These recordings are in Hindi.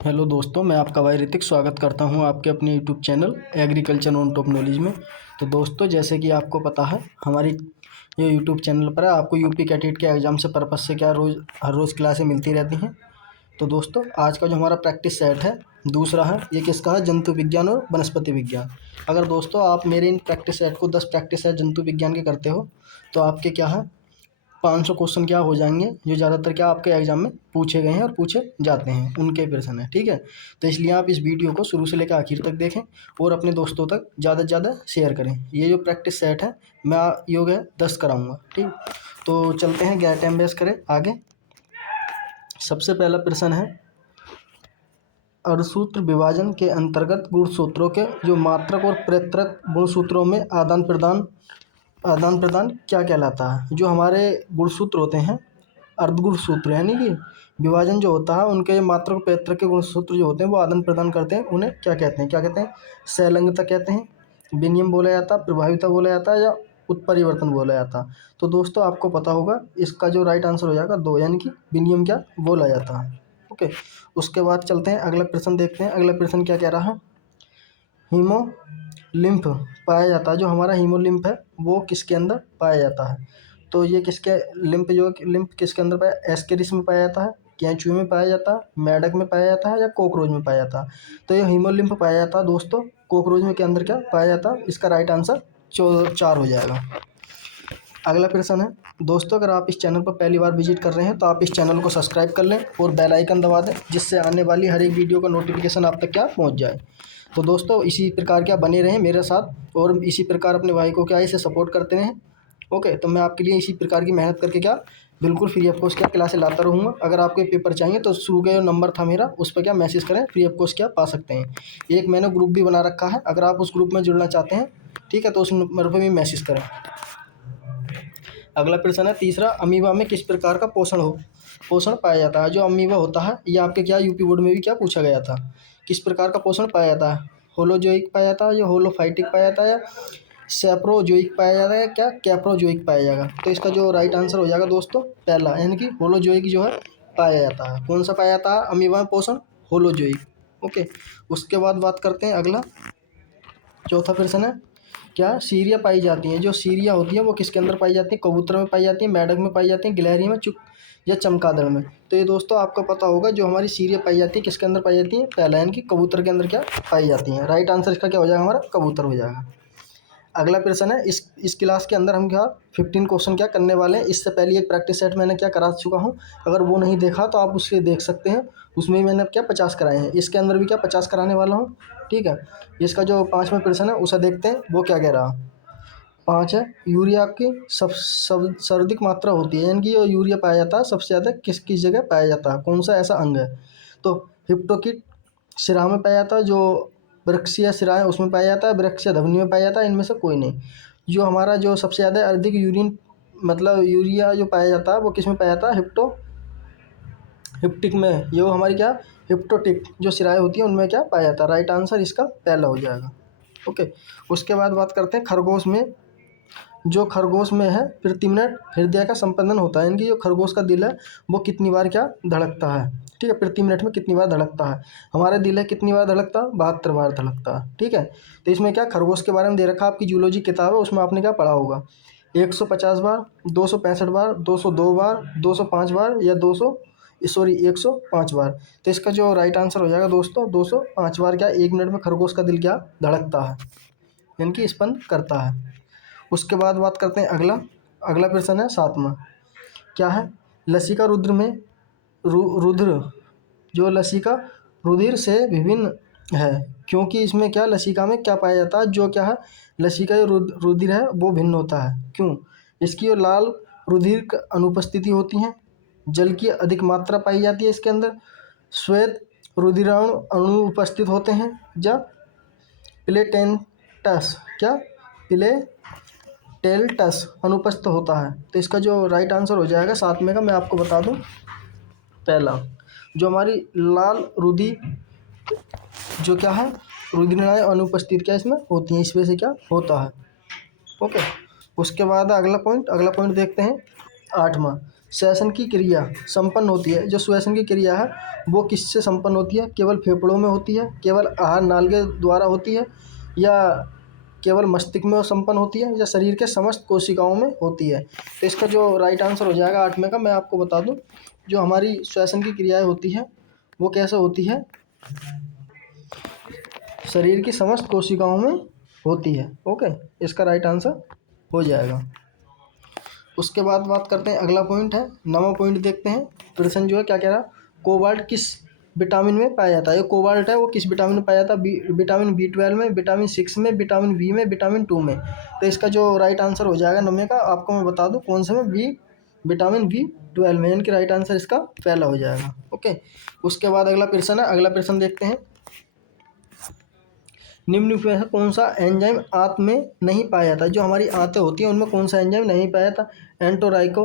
हेलो दोस्तों, मैं आपका भाई ऋतिक स्वागत करता हूं आपके अपने YouTube channel agriculture on top knowledge में। तो दोस्तों, जैसे कि आपको पता है, हमारी ये यूट्यूब चैनल पर आपको यूपी कैटेट के एग्ज़ाम से पर्पज़ से क्या हर रोज़ क्लासें मिलती रहती हैं। तो दोस्तों, आज का जो हमारा प्रैक्टिस सेट है दूसरा है, ये किसका है? जंतु विज्ञान और वनस्पति विज्ञान। अगर दोस्तों आप मेरे इन प्रैक्टिस सेट को 10 प्रैक्टिस सेट जंतु विज्ञान के करते हो तो आपके क्या है 500 क्वेश्चन क्या हो जाएंगे, जो ज़्यादातर क्या आपके एग्जाम में पूछे गए हैं और पूछे जाते हैं, उनके प्रश्न है। ठीक है, तो इसलिए आप इस वीडियो को शुरू से लेकर आखिर तक देखें और अपने दोस्तों तक ज़्यादा से ज़्यादा शेयर करें। ये जो प्रैक्टिस सेट है मैं योग है 10 कराऊंगा। ठीक, तो चलते हैं, गैर टाइम वेस्ट करें आगे। सबसे पहला प्रश्न है, अणुसूत्र विभाजन के अंतर्गत गुणसूत्रों के जो मात्रक और प्रेत्रक गुणसूत्रों में आदान प्रदान क्या कहलाता है? जो हमारे गुणसूत्र होते हैं, अर्धगुणसूत्र, यानी कि विभाजन जो होता है उनके मात्रक पैतृक के गुणसूत्र जो होते हैं वो आदान प्रदान करते हैं, उन्हें क्या कहते हैं? क्या कहते हैं? संलग्नता कहते हैं, विनिमय बोला जाता है, प्रभाविता बोला जाता है, या उत्परिवर्तन बोला जाता है। तो दोस्तों आपको पता होगा इसका जो राइट आंसर हो जाएगा 2, यानी कि विनिमय क्या बोला जाता है। ओके, उसके बाद चलते हैं, अगला प्रश्न देखते हैं। अगला प्रश्न क्या कह रहा है? हीमोलिम्फ पाया जाता है, जो हमारा हीमोलिम्फ है वो किसके अंदर पाया जाता है? तो ये किसके लिम्फ किसके अंदर पाया? एस्केरिस में पाया जाता है, केंचुए में पाया जाता है, मेढक में पाया जाता है, या कॉकरोच में पाया जाता है? तो ये हीमोलिम्फ पाया जाता है दोस्तों कॉकरोच में के अंदर क्या पाया जाता है? इसका राइट आंसर 4 हो जाएगा। अगला प्रश्न है दोस्तों, अगर आप इस चैनल पर पहली बार विजिट कर रहे हैं तो आप इस चैनल को सब्सक्राइब कर लें और बेल आइकन दबा दें, जिससे आने वाली हर एक वीडियो का नोटिफिकेशन आप तक क्या पहुंच जाए। तो दोस्तों इसी प्रकार क्या बने रहें मेरे साथ और इसी प्रकार अपने भाई को क्या इसे सपोर्ट करते रहें। ओके, तो मैं आपके लिए इसी प्रकार की मेहनत करके क्या बिल्कुल फ्री ऑफ कॉस्ट क्या क्लासें लाता रहूँगा। अगर आपके पेपर चाहिए तो शुरू का जो नंबर था मेरा उस पर क्या मैसेज करें, फ्री ऑफ कॉस्ट क्या पा सकते हैं। एक मैंने ग्रुप भी बना रखा है, अगर आप उस ग्रुप में जुड़ना चाहते हैं, ठीक है, तो उस नंबर पर भी मैसेज करें। अगला प्रश्न है तीसरा, अमीबा में किस प्रकार का पोषण पाया जाता है? जो अमीबा होता है ये आपके क्या यूपी बोर्ड में भी क्या पूछा गया था, किस प्रकार का पोषण पाया जाता है? होलोजोइक पाया जाता है, या होलोफाइटिक पाया जाता है, या सेप्रोजोइक पाया जाता है, क्या कैप्रोजोइक पाया जाएगा? तो इसका जो राइट आंसर हो जाएगा दोस्तों पहला, यानी कि होलोजोइक जो है पाया जाता है। कौन सा पाया जाता है अमीबा में पोषण? होलोजोइक। ओके, उसके बाद बात करते हैं अगला, चौथा प्रश्न है, क्या सीरिया पाई जाती हैं? जो सीरिया होती है वो किसके अंदर पाई जाती है? कबूतर में पाई जाती है, मेढक में पाई जाती है, गिलहरी में, या चमगादड़ में? तो ये दोस्तों आपको पता होगा, जो हमारी सीरिया पाई जाती है किसके अंदर पाई जाती है? पहला, यानी कि कबूतर के अंदर क्या पाई जाती है। राइट आंसर इसका क्या हो जाएगा? हमारा कबूतर हो जाएगा। अगला प्रश्न है, इस क्लास के अंदर हम क्या 15 क्वेश्चन क्या करने वाले हैं। इससे पहले एक प्रैक्टिस सेट मैंने क्या करा चुका हूँ, अगर वो नहीं देखा तो आप उससे देख सकते हैं, उसमें भी मैंने क्या 50 कराए हैं, इसके अंदर भी क्या 50 कराने वाला हूँ। ठीक है, इसका जो 5वां प्रश्न है उसे देखते हैं, वो क्या कह रहा। 5 है, यूरिया की सब सर्वाधिक मात्रा होती है, यानी कि जो यूरिया पाया जाता है सबसे ज़्यादा किस किस जगह पाया जाता है? कौन सा ऐसा अंग है? तो हिप्टोकिट सिरा में पाया जाता है, जो वृक्षीय सिरा है उसमें पाया जाता है, वृक्षीय ध्वनि में पाया जाता है, इनमें से कोई नहीं। जो हमारा जो सबसे ज़्यादा अधिक यूरिया जो पाया जाता है वो किस में पाया जाता है? हिप्टिक में। ये हमारी क्या हिप्टोटिक जो सिराएँ होती हैं उनमें क्या पाया जाता है। राइट आंसर इसका पहला हो जाएगा। ओके, उसके बाद बात करते हैं खरगोश में। जो खरगोश में है प्रति मिनट हृदय का संपंदन होता है, यानी कि जो खरगोश का दिल है वो कितनी बार क्या धड़कता है? ठीक है, प्रति मिनट में कितनी बार धड़कता है? हमारा दिल है कितनी बार धड़कता है? 72 बार धड़कता है। ठीक है, तो इसमें क्या खरगोश के बारे में दे रखा है, आपकी जूलॉजी किताब है उसमें आपने क्या पढ़ा होगा, 150 बार, 265 बार, 202 बार, 205 बार, या 105 बार। तो इसका जो राइट आंसर हो जाएगा दोस्तों 205 बार क्या 1 मिनट में खरगोश का दिल क्या धड़कता है, यानी कि स्पंद करता है। उसके बाद बात करते हैं अगला प्रश्न है 7वां, क्या है? लसिका रुद्र में रुद्र जो लसिका रुधिर से विभिन्न है, क्योंकि इसमें क्या लसिका में क्या पाया जाता है? जो क्या है लसिका जो रुधिर है वो भिन्न होता है। क्यों? इसकी जो लाल रुधिर अनुपस्थिति होती है, जल की अधिक मात्रा पाई जाती है इसके अंदर, श्वेत रुधिराणु अणु उपस्थित होते हैं, या प्लेटेंटस क्या प्लेटेल्टस अनुपस्थित होता है। तो इसका जो राइट आंसर हो जाएगा 7वें का, मैं आपको बता दूं, पहला, जो हमारी लाल रुधिर जो क्या है रुधिराएं अनुपस्थित क्या इसमें होती हैं, इस वजह से क्या होता है। ओके, उसके बाद अगला पॉइंट देखते हैं 8वां, श्वसन की क्रिया संपन्न होती है, जो श्वसन की क्रिया है वो किससे संपन्न होती है? केवल फेफड़ों में होती है, केवल आहार नाल के द्वारा होती है, या केवल मस्तिष्क में संपन्न होती है, या शरीर के समस्त कोशिकाओं में होती है? तो इसका जो राइट आंसर हो जाएगा 8 का, मैं आपको बता दूं, जो हमारी श्वसन की क्रियाएं होती है वो कैसे होती है? शरीर की समस्त कोशिकाओं में होती है। ओके, इसका राइट आंसर हो जाएगा। उसके बाद बात करते हैं, अगला पॉइंट है 9वां पॉइंट देखते हैं। प्रश्न जो है क्या कह रहा, कोबाल्ट किस विटामिन में पाया जाता है? ये कोबाल्ट है वो किस विटामिन में पाया जाता है? विटामिन B12 में, विटामिन 6 में, विटामिन B में, विटामिन 2 में। तो इसका जो राइट आंसर हो जाएगा 9वें का, आपको मैं बता दूं कौन से में, विटामिन B12 में, यानी कि राइट आंसर इसका पहला हो जाएगा। ओके, उसके बाद अगला प्रश्न है, अगला प्रश्न देखते हैं। निम्न में से कौन सा एंजाइम आंत में नहीं पाया जाता? जो हमारी आंतें होती हैं उनमें कौन सा एंजाइम नहीं पाया जाता? एंटोराइको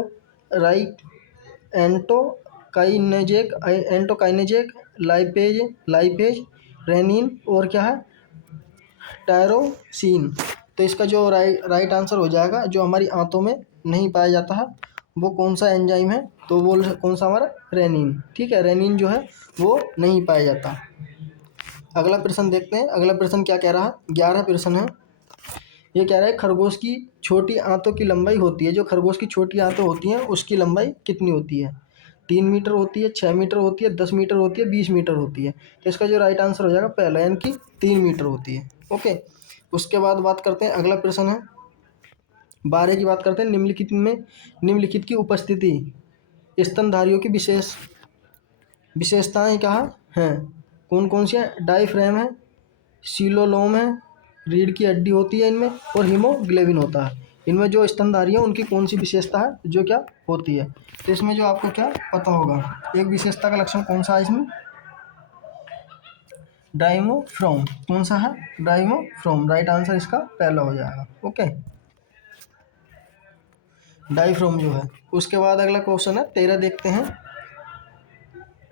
राइ एंटोकाइनेजेक, लाइपेज, रेनिन, और क्या है, टायरोसिन। तो इसका जो राइट आंसर हो जाएगा, जो हमारी आंतों में नहीं पाया जाता है वो कौन सा एंजाइम है? तो वो कौन सा हमारा, रेनिन। ठीक है, रेनिन जो है वो नहीं पाया जाता। अगला प्रश्न देखते हैं, अगला प्रश्न क्या कह रहा है, 11 प्रश्न है। ये कह रहा है खरगोश की छोटी आंतों की लंबाई होती है, जो खरगोश की छोटी आंतें होती हैं उसकी लंबाई कितनी होती है? 3 मीटर होती है, 6 मीटर होती है, 10 मीटर होती है, 20 मीटर होती है? तो इसका जो राइट आंसर हो जाएगा पहला, यानी कि 3 मीटर होती है। ओके, उसके बाद बात करते हैं, अगला प्रश्न है 12 की बात करते हैं। निम्नलिखित की उपस्थिति स्तनधारियों की विशेषताएं क्या हैं? कौन कौन सी है? डायफ्राम है, सीलोलोम है, रीढ़ की हड्डी होती है इनमें, और हीमोग्लोबिन होता है। इनमें जो स्तनधारी है उनकी कौन सी विशेषता है जो क्या होती है? तो इसमें जो आपको क्या पता होगा, एक विशेषता का लक्षण कौन सा है इसमें? डाइमोफ्रॉम। कौन सा है? डाइमोफ्रॉम। राइट आंसर इसका पहला हो जाएगा। ओके, डाइफ्रोम जो है। उसके बाद अगला क्वेश्चन है 13 देखते हैं।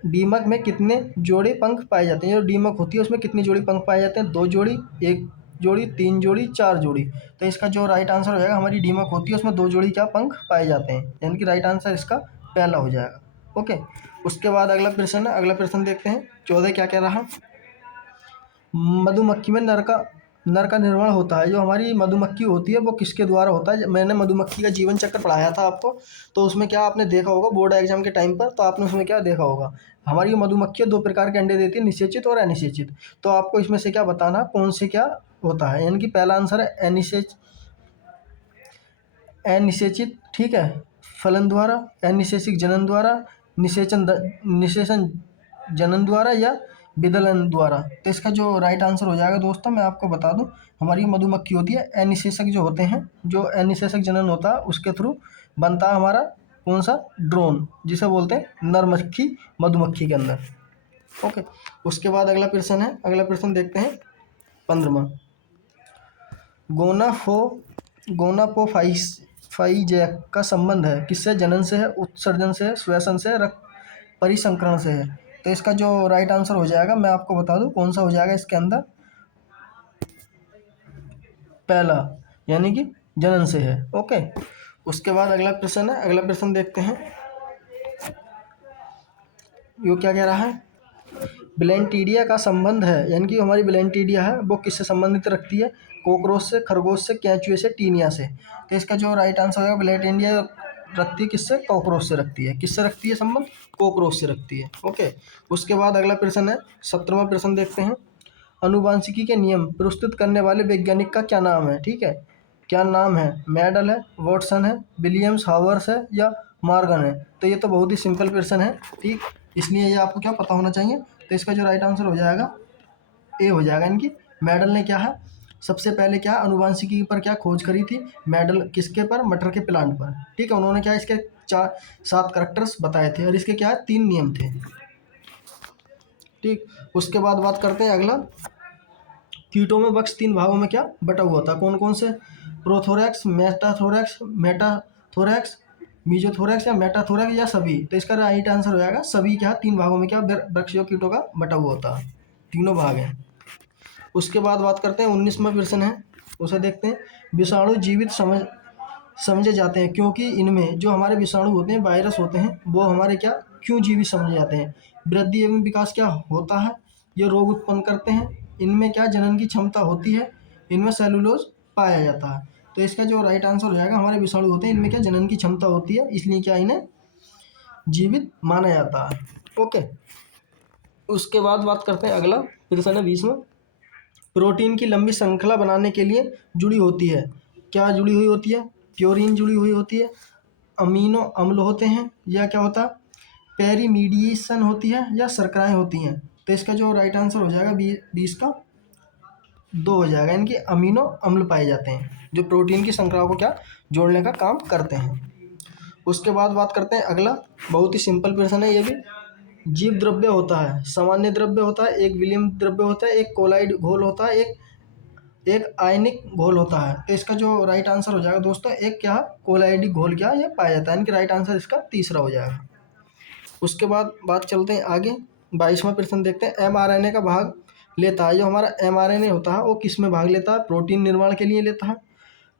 दीमक में कितने जोड़े पंख पाए जाते हैं? जो दीमक होती है उसमें कितनी जोड़ी पंख पाए जाते हैं? 2 जोड़ी, 1 जोड़ी, 3 जोड़ी, 4 जोड़ी? तो इसका जो राइट आंसर हो जाएगा, हमारी दीमक होती है उसमें 2 जोड़ी क्या पंख पाए जाते हैं, यानी कि राइट आंसर इसका पहला हो जाएगा। ओके, उसके बाद अगला प्रश्न है, अगला प्रश्न देखते हैं 14 क्या कह रहा है। मधुमक्खी में नर का निर्माण होता है। जो हमारी मधुमक्खी होती है वो किसके द्वारा होता है? मैंने मधुमक्खी का जीवन चक्र पढ़ाया था आपको, तो उसमें क्या आपने देखा होगा बोर्ड एग्जाम के टाइम पर, तो आपने उसमें क्या देखा होगा, हमारी मधुमक्खी 2 प्रकार के अंडे देती है, निषेचित और अनिषेचित। तो आपको इसमें से क्या बताना कौन से क्या होता है, यानी कि पहला आंसर है अनिषेचित। ठीक है, फलन द्वारा, अनिषेचित जनन द्वारा, निषेचन जनन द्वारा, या विदलन द्वारा? तो इसका जो राइट आंसर हो जाएगा दोस्तों, मैं आपको बता दूं, हमारी मधुमक्खी होती है अनिषेचक जो होते हैं, जो अनिषेचक जनन होता है उसके थ्रू बनता है हमारा कौन सा, ड्रोन, जिसे बोलते हैं नर मक्खी मधुमक्खी के अंदर। ओके, उसके बाद अगला प्रश्न है, अगला प्रश्न देखते हैं 15वां। गोनापोफाइजैक का संबंध है किससे? जनन से है, उत्सर्जन से है, श्वसन से है, रक्त परिसंकरण से है? तो इसका जो राइट आंसर हो जाएगा, मैं आपको बता दूं कौन सा हो जाएगा इसके अंदर, पहला, यानी कि जनन से है। ओके, उसके बाद अगला प्रश्न है, अगला प्रश्न देखते हैं। यो क्या कह रहा है, ब्लेंटीडिया का संबंध है, यानी कि हमारी ब्लेंटीडिया है वो किससे संबंधित रखती है? कॉकरोच से, खरगोश से, केंचुए से, टीनिया से? तो इसका जो राइट आंसर होगा, ब्लेंटीडिया रखती है किससे? कॉकरोच से रखती है। किससे रखती है संबंध? कॉकरोच से रखती है। ओके, उसके बाद अगला प्रश्न है 17वां प्रश्न देखते हैं। अनुवांशिकी के नियम प्रस्तुत करने वाले वैज्ञानिक का क्या नाम है? ठीक है, क्या नाम है? मेडल है, वॉटसन है, विलियम्स हावर्स है, या मॉर्गन है? तो ये तो बहुत ही सिंपल प्रश्न है, ठीक, इसलिए ये आपको क्या पता होना चाहिए। तो इसका जो राइट आंसर हो जाएगा ए हो जाएगा, यानी कि मेडल ने क्या है, सबसे पहले क्या अनुवांशिकी पर क्या खोज करी थी? मेडल किसके पर? मटर के प्लांट पर। ठीक है, उन्होंने क्या इसके 7 करैक्टर्स बताए थे, और इसके क्या है 3 नियम थे। ठीक, उसके बाद बात करते हैं अगला, कीटों में वक्ष 3 भागों में क्या बटा हुआ था? कौन कौन से? प्रोथोरैक्स, मेटाथोरैक्स, मीजोथोरैक्स, या मेटाथोरैक्स, या सभी? तो इसका राइट आंसर हो जाएगा सभी। क्या 3 भागों में क्या वृक्ष जो कीटों का बटा हुआ होता है, तीनों भाग हैं। उसके बाद बात करते हैं 19वां प्रश्न है, उसे देखते हैं। समझे जाते हैं, क्योंकि इनमें जो हमारे विषाणु होते हैं, वायरस होते हैं, वो हमारे क्या क्यों जीवित समझे जाते हैं। वृद्धि एवं विकास क्या होता है, ये रोग उत्पन्न करते हैं। इनमें क्या जनन की क्षमता होती है, इनमें सेलुलोज पाया जाता है। तो इसका जो राइट आंसर हो जाएगा, हमारे विषाणु होते हैं, इनमें क्या जनन की क्षमता होती है, इसलिए क्या इन्हें जीवित माना जाता है। ओके, उसके बाद बात करते हैं अगला प्रश्न है 20 में। प्रोटीन की लंबी श्रृंखला बनाने के लिए जुड़ी होती है, क्या जुड़ी हुई होती है, प्योरीन जुड़ी हुई होती है, अमीनो अम्ल होते हैं, या क्या होता है पेरीमीडिएशन होती है, या शर्कराएं होती हैं। तो इसका जो राइट आंसर हो जाएगा 20 का 2 हो जाएगा। इनके अमीनो अम्ल पाए जाते हैं जो प्रोटीन की श्रृंखला को क्या जोड़ने का काम करते हैं। उसके बाद बात करते हैं अगला, बहुत ही सिंपल प्रश्न है ये भी। जीव द्रव्य होता है, सामान्य द्रव्य होता है, एक विलियम द्रव्य होता है, एक कोलाइड घोल होता है, एक आयनिक घोल होता है। तो इसका जो राइट आंसर हो जाएगा दोस्तों, एक क्या कोलाइडिक घोल क्या ये पाया जाता है। इनके राइट आंसर इसका तीसरा हो जाएगा। उसके बाद बात चलते हैं आगे, 22वां प्रश्न देखते हैं। एमआरएनए का भाग लेता है, जो हमारा एमआरएनए होता है वो किस में भाग लेता है, प्रोटीन निर्माण के लिए लेता है,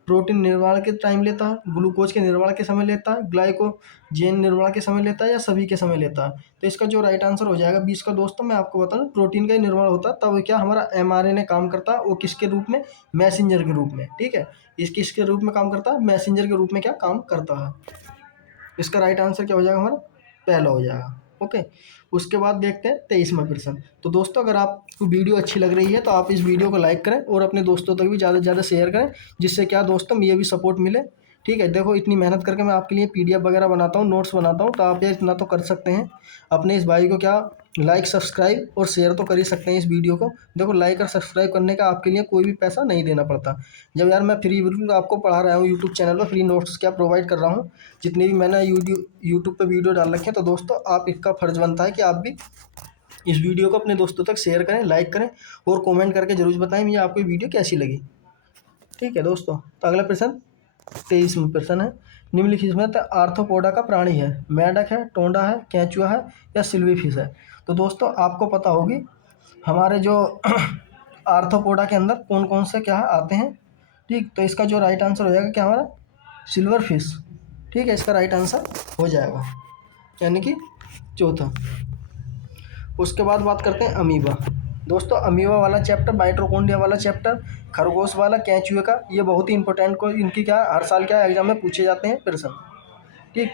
प्रोटीन निर्माण के टाइम लेता है, ग्लूकोज के निर्माण के समय लेता है, ग्लाइकोजेन निर्माण के समय लेता है, या सभी के समय लेता है। तो इसका जो राइट आंसर हो जाएगा 20 का दोस्तों, मैं आपको बता दूं प्रोटीन का ही निर्माण होता है, तब क्या हमारा एमआरएनए काम करता है, वो किसके रूप में, मैसेंजर के रूप में। ठीक है, इस किसके रूप में काम करता है, मैसेंजर के रूप में क्या काम करता है। इसका राइट आंसर क्या हो जाएगा हमारा, पहला हो जाएगा। ओके, उसके बाद देखते हैं 23वां प्रश्न। तो दोस्तों अगर आपको वीडियो अच्छी लग रही है तो आप इस वीडियो को लाइक करें और अपने दोस्तों तक भी ज़्यादा से ज़्यादा शेयर करें, जिससे क्या दोस्तों मुझे भी सपोर्ट मिले। ठीक है, देखो इतनी मेहनत करके मैं आपके लिए पीडीएफ वगैरह बनाता हूँ, नोट्स बनाता हूँ, तो आप ये इतना तो कर सकते हैं, अपने इस भाई को क्या लाइक सब्सक्राइब और शेयर तो कर ही सकते हैं इस वीडियो को। देखो लाइक और सब्सक्राइब करने का आपके लिए कोई भी पैसा नहीं देना पड़ता। जब यार मैं फ्री बिल्कुल आपको पढ़ा रहा हूँ, यूट्यूब चैनल पर फ्री नोट्स क्या प्रोवाइड कर रहा हूँ, जितनी भी मैंने यूट्यूब पर वीडियो डाल रखे हैं, तो दोस्तों आप इसका फ़र्ज़ बनता है कि आप भी इस वीडियो को अपने दोस्तों तक शेयर करें, लाइक करें और कमेंट करके जरूर बताएं मुझे आपको वीडियो कैसी लगी। ठीक है दोस्तों, तो अगला प्रश्न 23वां प्रश्न है। निम्नलिखित में आर्थ्रोपोडा का प्राणी है, मेंढक है, टोंडा है, केंचुआ है, या सिल्वीफिश है। तो दोस्तों आपको पता होगी हमारे जो आर्थ्रोपोडा के अंदर कौन कौन से क्या आते हैं। ठीक, तो इसका जो राइट आंसर हो जाएगा क्या हमारा, सिल्वर फिश। ठीक है, इसका राइट आंसर हो जाएगा, यानी कि चौथा। उसके बाद बात करते हैं अमीबा। दोस्तों अमीबा वाला चैप्टर, माइटोकॉन्ड्रिया वाला चैप्टर, खरगोश वाला, केंचुए का, ये बहुत ही इंपॉर्टेंट को इनकी क्या हर साल क्या एग्जाम में पूछे जाते हैं प्रश्न। ठीक,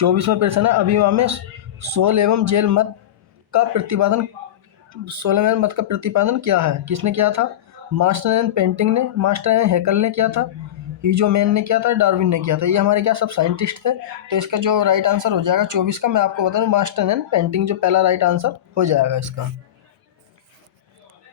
24वां प्रश्न है। अमीबा में सोल एवं जेल मत का प्रतिपादन, सोलह एवं मत का प्रतिपादन क्या है, किसने किया था, मास्टर एंड पेंटिंग ने, मास्टर एंड हैकल ने किया था, हीजोमैन ने किया था, डार्विन ने किया था। ये हमारे क्या सब साइंटिस्ट थे। तो इसका जो राइट आंसर हो जाएगा 24 का, मैं आपको बता दूं मास्टर एंड पेंटिंग जो पहला राइट आंसर हो जाएगा इसका।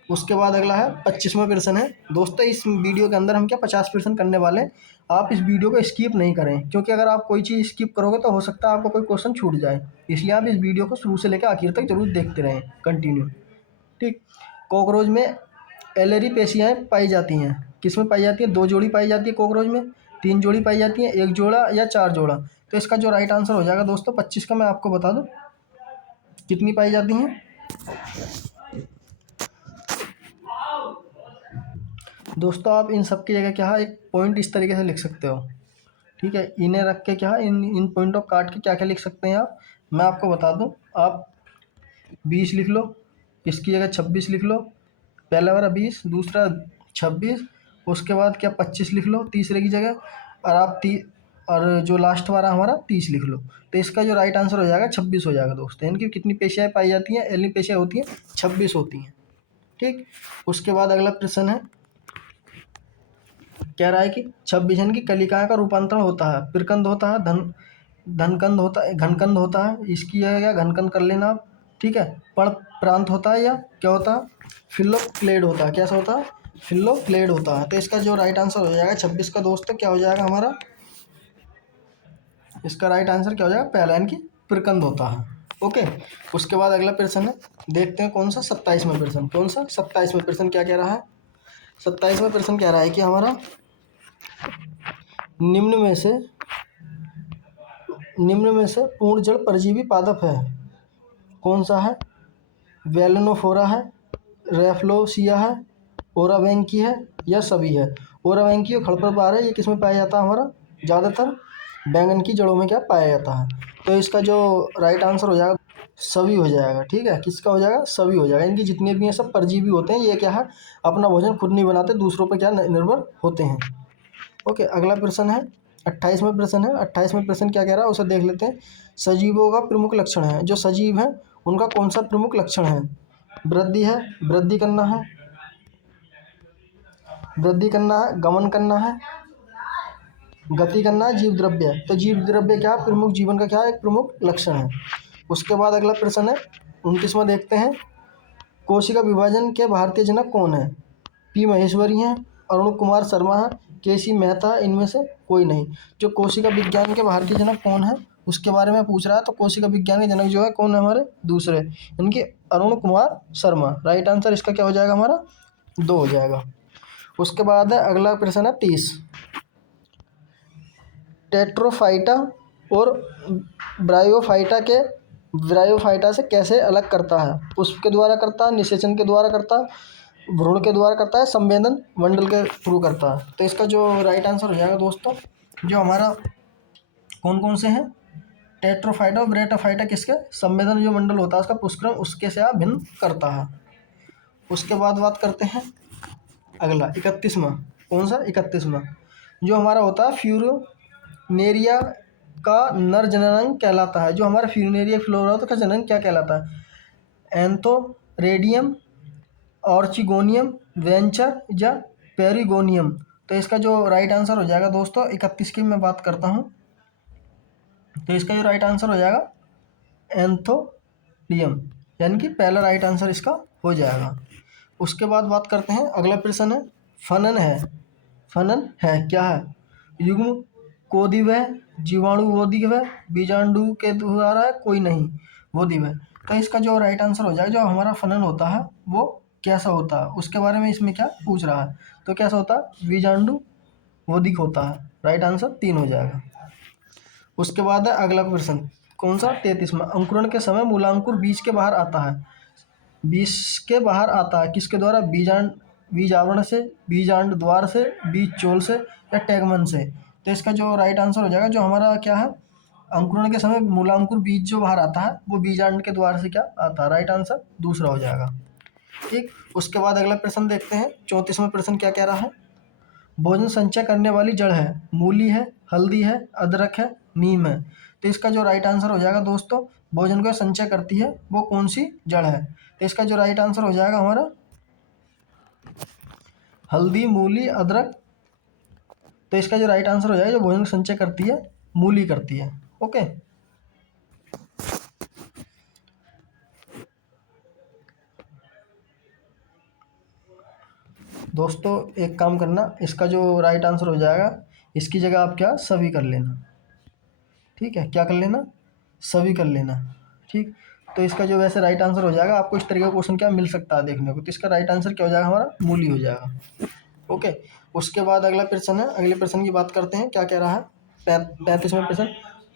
उसके बाद अगला है 25वां प्रश्न है। दोस्तों इस वीडियो के अंदर हम क्या 50 प्रश्न करने वाले हैं। आप इस वीडियो को स्किप नहीं करें, क्योंकि अगर आप कोई चीज़ स्किप करोगे तो हो सकता है आपको कोई क्वेश्चन छूट जाए, इसलिए आप इस वीडियो को शुरू से लेकर आखिर तक जरूर देखते रहें कंटिन्यू। ठीक, कॉकरोच में एलरी पेशियाएँ पाई जाती हैं, किस में पाई जाती है, 2 जोड़ी पाई जाती है कॉकरोच में, 3 जोड़ी पाई जाती है, 1 जोड़ा, या 4 जोड़ा। तो इसका जो राइट आंसर हो जाएगा दोस्तों 25 का, मैं आपको बता दूं कितनी पाई जाती हैं। दोस्तों आप इन सब की जगह क्या है एक पॉइंट इस तरीके से लिख सकते हो। ठीक है, इन्हें रख के क्या इन इन पॉइंटों काट के क्या क्या लिख सकते हैं आप, मैं आपको बता दूं। आप 20 लिख लो, इसकी जगह 26 लिख लो, पहला वाला 20, दूसरा 26, उसके बाद क्या 25 लिख लो तीसरे की जगह, और आप और जो लास्ट वाला हमारा 30 लिख लो। तो इसका जो राइट आंसर हो जाएगा 26 हो जाएगा दोस्तों। इनकी कितनी पेशियाएँ पाई जाती हैं, एलनी पेशियाँ होती हैं 26 होती हैं। ठीक, उसके बाद अगला प्रश्न है, कह रहा है कि 26 की कलिकाएँ का रूपांतरण होता है, प्रकंद होता है, धनकंद होता है, घनकंद होता है, इसकी जगह घनकंद कर लेना आप। ठीक है, पण प्रांत होता है, या क्या होता है फिल्लोक्लेड होता है, कैसा होता है फिल्लोक्लेड होता है। तो इसका जो राइट आंसर हो जाएगा 26 का दोस्तों क्या हो जाएगा हमारा, इसका राइट आंसर क्या हो जाएगा, पहला इनकी प्रकंद होता है। ओके, उसके बाद अगला प्रश्न है, देखते हैं कौन सा 27वां प्रश्न, कौन सा 27वां प्रश्न क्या कह रहा है। 27वां प्रश्न कह रहा है कि हमारा निम्न में से पूर्ण जड़ परजीवी पादप है, कौन सा है, वेलनोफोरा है, रेफ्लोसिया है, ओराबैंकी है, या सभी है। पोरावैंकी और खड़पतवार है, ये किस में पाया जाता है हमारा? ज़्यादातर बैंगन की जड़ों में क्या पाया जाता है। तो इसका जो राइट आंसर हो जाएगा सभी हो जाएगा। ठीक है, किसका हो जाएगा? सभी हो जाएगा। इनकी जितने भी हैं सब परजीवी होते हैं। ये क्या है, अपना भोजन खुद नहीं बनाते, दूसरों पर क्या निर्भर होते हैं। ओके, अगला प्रश्न है 28वां प्रश्न है। 28वां प्रश्न क्या कह रहा है उसे देख लेते हैं। सजीवों का प्रमुख लक्षण है, जो सजीव है उनका कौन सा प्रमुख लक्षण है? वृद्धि है, वृद्धि करना है, वृद्धि करना है, गमन करना है, गति करना है, जीव द्रव्य। तो जीव द्रव्य क्या है? प्रमुख जीवन का क्या है? एक प्रमुख लक्षण है। उसके बाद अगला प्रश्न है 29वां देखते हैं। कोशिका विभाजन के भारतीय जनक कौन है? पी महेश्वरी हैं, अरुण कुमार शर्मा है, केसी मेहता है, इनमें से कोई नहीं। जो कोशिका विज्ञान के भारतीय जनक कौन है उसके बारे में पूछ रहा है। तो कोशिका विज्ञान के जनक जो है कौन है हमारे? दूसरे, इनके अरुण कुमार शर्मा। राइट आंसर इसका क्या हो जाएगा हमारा? 2 हो जाएगा। उसके बाद है अगला प्रश्न है 30। टेट्रोफाइटा और ब्रायोफाइटा से कैसे अलग करता है? पुष्प के द्वारा करता है, निषेचन के द्वारा करता है, भ्रूण के द्वारा करता है, संवेदन मंडल के थ्रू करता है। तो इसका जो राइट आंसर हो जाएगा दोस्तों, जो हमारा कौन कौन से हैं? टेट्रोफाइटा और ब्रेटोफाइटा किसके? संवेदन जो मंडल होता है उसका पुष्पक्रम उसके से भिन्न करता है। उसके बाद बात करते हैं अगला 31वां। कौन सा? 31वां जो हमारा होता है फ्यूरोनेरिया का नर जननांग कहलाता है। जो हमारा फ्यूरोनेरिया फ्लोरा होता है उसका जनन क्या कहलाता है? एंथोरेडियम, ऑर्चिगोनियम, वेंचर या पेरिगोनियम। तो इसका जो राइट आंसर हो जाएगा दोस्तों 31 की मैं बात करता हूँ, तो इसका जो राइट आंसर हो जाएगा एंथोरियम, यानी कि पहला राइट आंसर इसका हो जाएगा। उसके बाद बात करते हैं अगला प्रश्न है फनन है। फनन है क्या है? युग्म कोदिव है, जीवाणु बोधिव है, बीजाणु के द्वारा है, कोई नहीं बोधिव है। तो इसका जो राइट आंसर हो जाएगा, जो हमारा फनन होता है वो कैसा होता है उसके बारे में इसमें क्या पूछ रहा है। तो कैसा होता है? बीजाणु बोधिक होता है। राइट आंसर 3 हो जाएगा। उसके बाद है अगला प्रश्न कौन सा? 33वां। अंकुरण के समय मूलांकुर बीज के बाहर आता है। बीज के बाहर आता है किसके द्वारा? बीज आवरण से, बीजांड द्वार से, बीज चोल से या टैगमन से। तो इसका जो राइट आंसर हो जाएगा, जो हमारा क्या है, अंकुरण के समय मूलांकुर बीज जो बाहर आता है वो बीजांड के द्वार से क्या आता है? राइट आंसर दूसरा हो जाएगा। ठीक, उसके बाद अगला प्रश्न देखते हैं। 34वां प्रश्न क्या कह रहा है? भोजन संचय करने वाली जड़ है, मूली है, हल्दी है, अदरक है, नीम है। तो इसका जो राइट आंसर हो जाएगा दोस्तों, भोजन को संचय करती है वो कौन सी जड़ है? तो इसका जो राइट आंसर हो जाएगा हमारा हल्दी, मूली, अदरक। तो इसका जो राइट आंसर हो जाएगा, जो भोजन को संचय करती है मूली करती है। ओके, दोस्तों एक काम करना, इसका जो राइट आंसर हो जाएगा इसकी जगह आप क्या सभी कर लेना। ठीक है, क्या कर लेना? सभी कर लेना। ठीक, तो इसका जो वैसे राइट आंसर हो जाएगा, आपको इस तरीके का क्वेश्चन क्या मिल सकता है देखने को, तो इसका राइट आंसर क्या हो जाएगा हमारा? मूली हो जाएगा। ओके, उसके बाद अगला प्रश्न है, अगले प्रश्न की बात करते हैं। क्या कह रहा है? 35वां प्रश्न।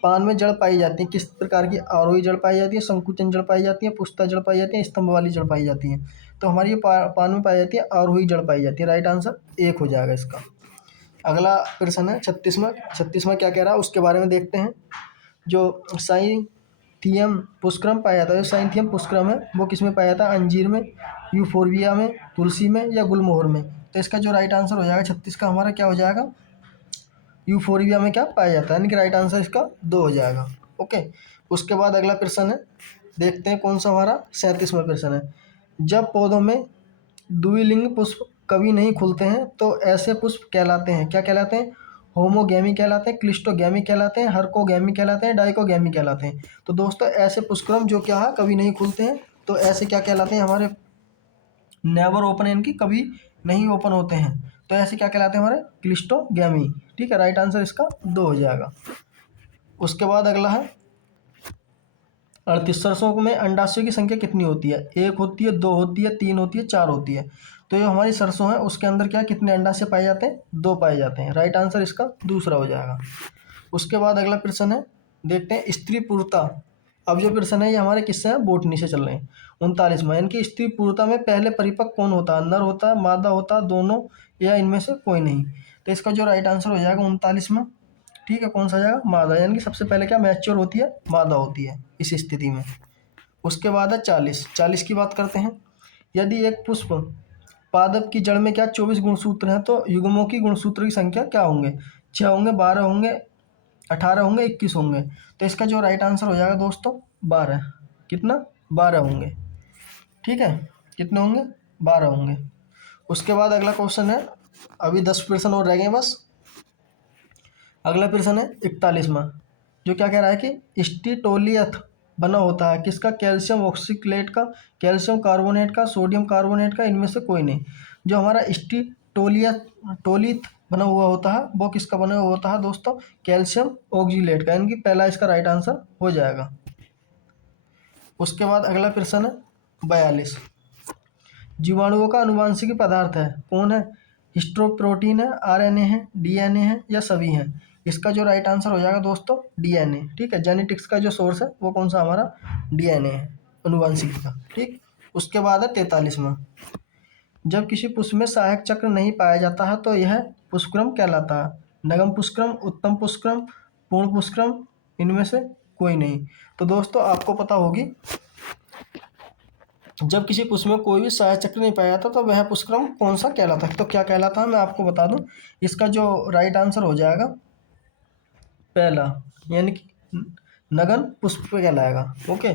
पान में जड़ पाई जाती है, किस प्रकार की? आरोही जड़ पाई जाती है, संकुचन जड़ पाई जाती है, पुष्टा जड़ पाई जाती है, स्तंभ वाली जड़ पाई जाती है। तो हमारी ये पान में पाई जाती है आरोही जड़ पाई जाती है। राइट आंसर 1 हो जाएगा इसका। अगला प्रश्न है 36वां। 36वां क्या कह रहा है उसके बारे में देखते हैं। जो साइंथियम पुष्करम पाया जाता है, जो साइंथियम पुष्करम है वो किस में पाया जाता है? अंजीर में, यूफोरबिया में, तुलसी में या गुलमोहर में। तो इसका जो राइट आंसर हो जाएगा 36 का हमारा क्या हो जाएगा? यूफोरबिया में क्या पाया जाता है, यानी कि राइट आंसर इसका 2 हो जाएगा। ओके, उसके बाद अगला प्रश्न है, देखते हैं कौन सा हमारा 37वां प्रश्न है। जब पौधों में द्विलिंग पुष्प कभी नहीं खुलते हैं तो ऐसे पुष्प कहलाते हैं, क्या कहलाते हैं? होमोगैमी कहलाते हैं, क्लिस्टोगैमी कहलाते हैं, हर्कोगैमी कहलाते हैं, डाइकोगैमी कहलाते हैं। तो दोस्तों ऐसे पुष्पक्रम जो क्या है कभी नहीं खुलते हैं, तो ऐसे क्या कहलाते हैं? हमारे नेवर ओपन, इनकी कभी नहीं ओपन होते हैं, तो ऐसे क्या कहलाते हैं? हमारे क्लिस्टोगैमी। ठीक है, राइट आंसर इसका 2 हो जाएगा। उसके बाद अगला है 38। सरसों में अंडाशयों की संख्या कितनी होती है? 1 होती है, 2 होती है, 3 होती है, 4 होती है। तो जो हमारी सरसों है उसके अंदर क्या कितने अंडाशय पाए जाते हैं? 2 पाए जाते हैं। राइट आंसर इसका दूसरा हो जाएगा। उसके बाद अगला प्रश्न है, देखते हैं स्त्री पुरुषता अब जो प्रश्न है ये हमारे किससे हैं, बोटनी से चल रहे हैं। 39वां, यानी कि स्त्री पुरुषता में पहले परिपक्व कौन होता है, नर होता है, मादा होता है, दोनों, या इनमें से कोई नहीं। तो इसका जो राइट आंसर हो जाएगा 39वां। ठीक है, कौन सा हो जाएगा, मादा, यानी कि सबसे पहले क्या मैच्योर होती है, मादा होती है इस स्थिति में। उसके बाद है 40 की बात करते हैं। यदि एक पुष्प पादप की जड़ में क्या 24 गुणसूत्र हैं, तो युग्मों की गुणसूत्र की संख्या क्या होंगे, 6 होंगे, 12 होंगे, 18 होंगे, 21 होंगे। तो इसका जो राइट आंसर हो जाएगा दोस्तों 12। कितना, 12 होंगे। ठीक है, कितने होंगे, 12 होंगे। उसके बाद अगला क्वेश्चन है, अभी 10 प्रश्न और रह गए बस। अगला प्रश्न है 41वां, जो क्या कह रहा है कि स्टीटोलियथ बना होता है किसका, कैल्शियम ऑक्सीक्लेट का, कैल्शियम कार्बोनेट का, सोडियम कार्बोनेट का, इनमें से कोई नहीं। जो हमारा टोलिथ बना हुआ होता है वो किसका बना हुआ होता है दोस्तों, कैल्शियम ऑक्सीलेट का, यानी कि पहला इसका राइट आंसर हो जाएगा। उसके बाद अगला प्रश्न है 42, जीवाणुओं का अनुवांशिक पदार्थ है कौन है, हिस्टोप्रोटीन है, आरएनए है, डीएनए है, या सभी हैं। इसका जो राइट आंसर हो जाएगा दोस्तों डीएनए। ठीक है, जेनेटिक्स का जो सोर्स है वो कौन सा हमारा, डीएनए है, अनुवांशिकी का। ठीक, उसके बाद है 43वां, जब किसी पुष्प में सहायक चक्र नहीं पाया जाता है तो यह पुष्पक्रम कहलाता है, नगम पुष्पक्रम, उत्तम पुष्पक्रम, पूर्ण पुष्पक्रम, इनमें से कोई नहीं। तो दोस्तों आपको पता होगी, जब किसी पुष्प में कोई भी सहायक चक्र नहीं पाया जाता तो वह पुष्पक्रम कौन सा कहलाता है, तो क्या कहलाता है मैं आपको बता दूं। इसका जो राइट आंसर हो जाएगा पहला, यानी कि नगन पुष्प कहलाएगा। ओके,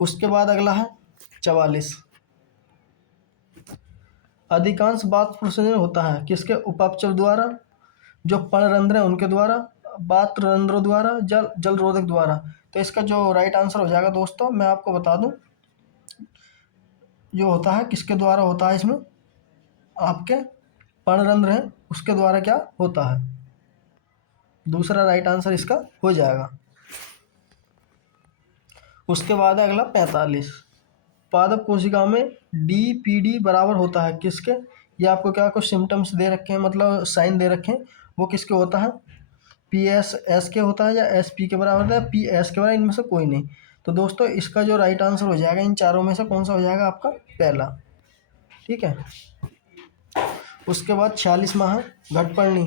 उसके बाद अगला है 44, अधिकांश बात प्रसंजन होता है किसके उपापचय द्वारा, जो पर्णरंध्र है उनके द्वारा, बात्र रंध्रों द्वारा, जल रोधक द्वारा। तो इसका जो राइट आंसर हो जाएगा दोस्तों मैं आपको बता दूं, जो होता है किसके द्वारा होता है, इसमें आपके पर्णरंध्र है उसके द्वारा क्या होता है, दूसरा राइट आंसर इसका हो जाएगा। उसके बाद है अगला 45, पादप कोशिकाओं में डीपीडी बराबर होता है किसके, ये आपको क्या कुछ सिम्टम्स दे रखे हैं, मतलब साइन दे रखे हैं, वो किसके होता है, पीएस एस के होता है, या एस पी के बराबर होता है, पी एस के बराबर, इनमें से कोई नहीं। तो दोस्तों इसका जो राइट आंसर हो जाएगा इन चारों में से कौन सा हो जाएगा आपका, पहला। ठीक है, उसके बाद 46वां है घटपर्णी।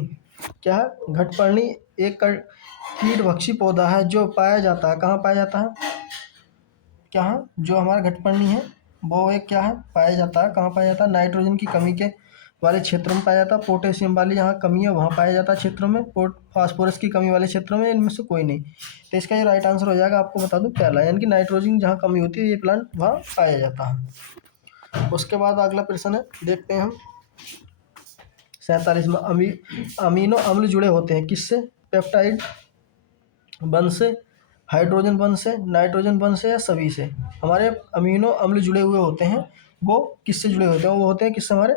क्या है, घटपर्णी एक कीटभक्षी पौधा है जो पाया जाता है, कहाँ पाया जाता है, क्या है, जो हमारा घटपर्णी है वो एक क्या है, पाया जाता है, कहाँ पाया जाता है, नाइट्रोजन की कमी के वाले क्षेत्रों में पाया जाता है, पोटेशियम वाली जहाँ कमी है वहाँ पाया जाता है क्षेत्रों में, फास्फोरस की कमी वाले क्षेत्रों में, इनमें से कोई नहीं। तो इसका जो राइट आंसर हो जाएगा आपको बता दूं पहला, यानी कि नाइट्रोजन जहाँ कमी होती है ये प्लांट वहाँ पाया जाता है। उसके बाद अगला प्रश्न है, देखते हैं हम 47वां, अमीनो अम्ल जुड़े होते हैं किससे, पेप्टाइड बंध से, हाइड्रोजन बंध से, नाइट्रोजन बंध से, या सभी से। हमारे अमीनो अम्ल जुड़े हुए होते हैं वो किससे जुड़े होते हैं, वो होते हैं किससे, हमारे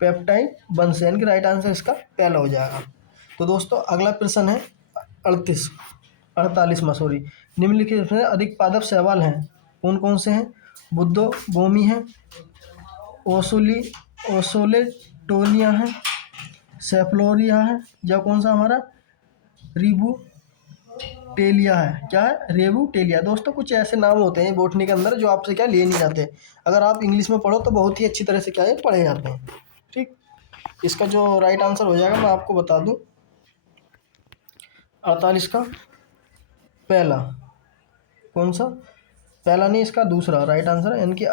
पेप्टाइड बंध से, यानी कि राइट आंसर इसका पहला हो जाएगा। तो दोस्तों अगला प्रश्न है 48वां सॉरी, निम्नलिखित में अधिक पादप शैवाल हैं कौन कौन से हैं, बुद्धो भूमि है, ओसोलेटोनिया है, सेफ्लोरिया है, या कौन सा हमारा रिबू टेलिया है, क्या है, रेबू टेलिया। दोस्तों कुछ ऐसे नाम होते हैं बोटनी के अंदर जो आपसे क्या लिए नहीं जाते, अगर आप इंग्लिश में पढ़ो तो बहुत ही अच्छी तरह से क्या है पढ़े जाते हैं। ठीक, इसका जो राइट आंसर हो जाएगा मैं आपको बता दूं 48 का पहला, कौन सा, पहला नहीं, इसका दूसरा राइट आंसर है, यानी कि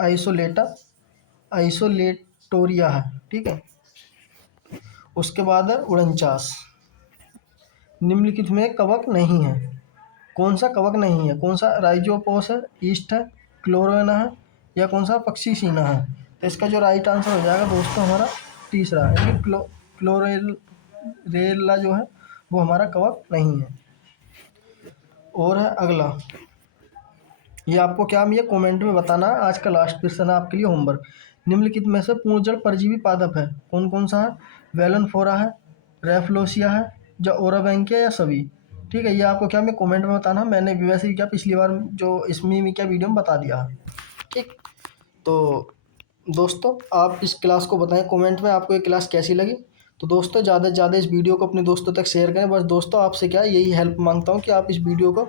आइसोलेटोरिया है। ठीक है, उसके बाद है 49, निम्नलिखित में कवक नहीं है, कौन सा कवक नहीं है, कौन सा, राइजोपोस है, ईस्ट है, क्लोरोना है, या कौन सा पक्षी सीना है। तो इसका जो राइट आंसर हो जाएगा दोस्तों हमारा तीसरा, यानी क्लोरेला जो है वो हमारा कवक नहीं है। और है अगला, ये आपको क्या ये कमेंट में बताना है, आज का लास्ट क्वेश्चन है आपके लिए होमवर्क। निम्नलिखित में से पूर्ण जड़ परजीवी पादप है कौन कौन सा है, वेलनफोरा है, रेफ्लोसिया है, या ओराबैंकिया, या सभी। ठीक है, ये आपको क्या मैं कमेंट में बताना, मैंने वैसे ही क्या पिछली बार जो इसमें भी क्या वीडियो में बता दिया है। ठीक, तो दोस्तों आप इस क्लास को बताएं कमेंट में आपको ये क्लास कैसी लगी। तो दोस्तों ज़्यादा से ज़्यादा इस वीडियो को अपने दोस्तों तक शेयर करें। बस दोस्तों आपसे क्या है, यही हेल्प मांगता हूँ कि आप इस वीडियो को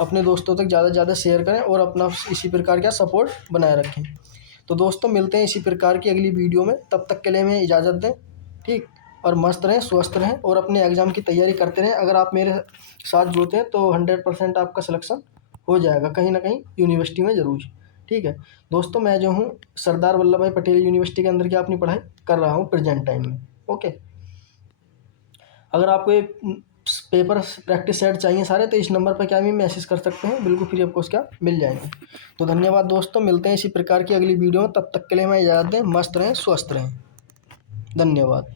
अपने दोस्तों तक ज़्यादा से ज़्यादा शेयर करें और अपना इसी प्रकार का सपोर्ट बनाए रखें। तो दोस्तों मिलते हैं इसी प्रकार की अगली वीडियो में, तब तक के लिए हमें इजाज़त दें। ठीक, और मस्त रहें, स्वस्थ रहें और अपने एग्ज़ाम की तैयारी करते रहें। अगर आप मेरे साथ जुड़ते हैं तो 100% आपका सिलेक्शन हो जाएगा कहीं ना कहीं यूनिवर्सिटी में ज़रूर। ठीक है दोस्तों, मैं जो हूँ सरदार वल्लभ भाई पटेल यूनिवर्सिटी के अंदर की अपनी पढ़ाई कर रहा हूँ प्रेजेंट टाइम में। ओके, अगर आपको ये पेपर प्रैक्टिस सेट चाहिए सारे तो इस नंबर पर क्या भी मैसेज कर सकते हैं, बिल्कुल फ्री ऑफ कॉस्ट क्या मिल जाएंगे। तो धन्यवाद दोस्तों, मिलते हैं इसी प्रकार की अगली वीडियो में, तब तक के लिए मैं इजाज़त दें। मस्त रहें, स्वस्थ रहें, धन्यवाद।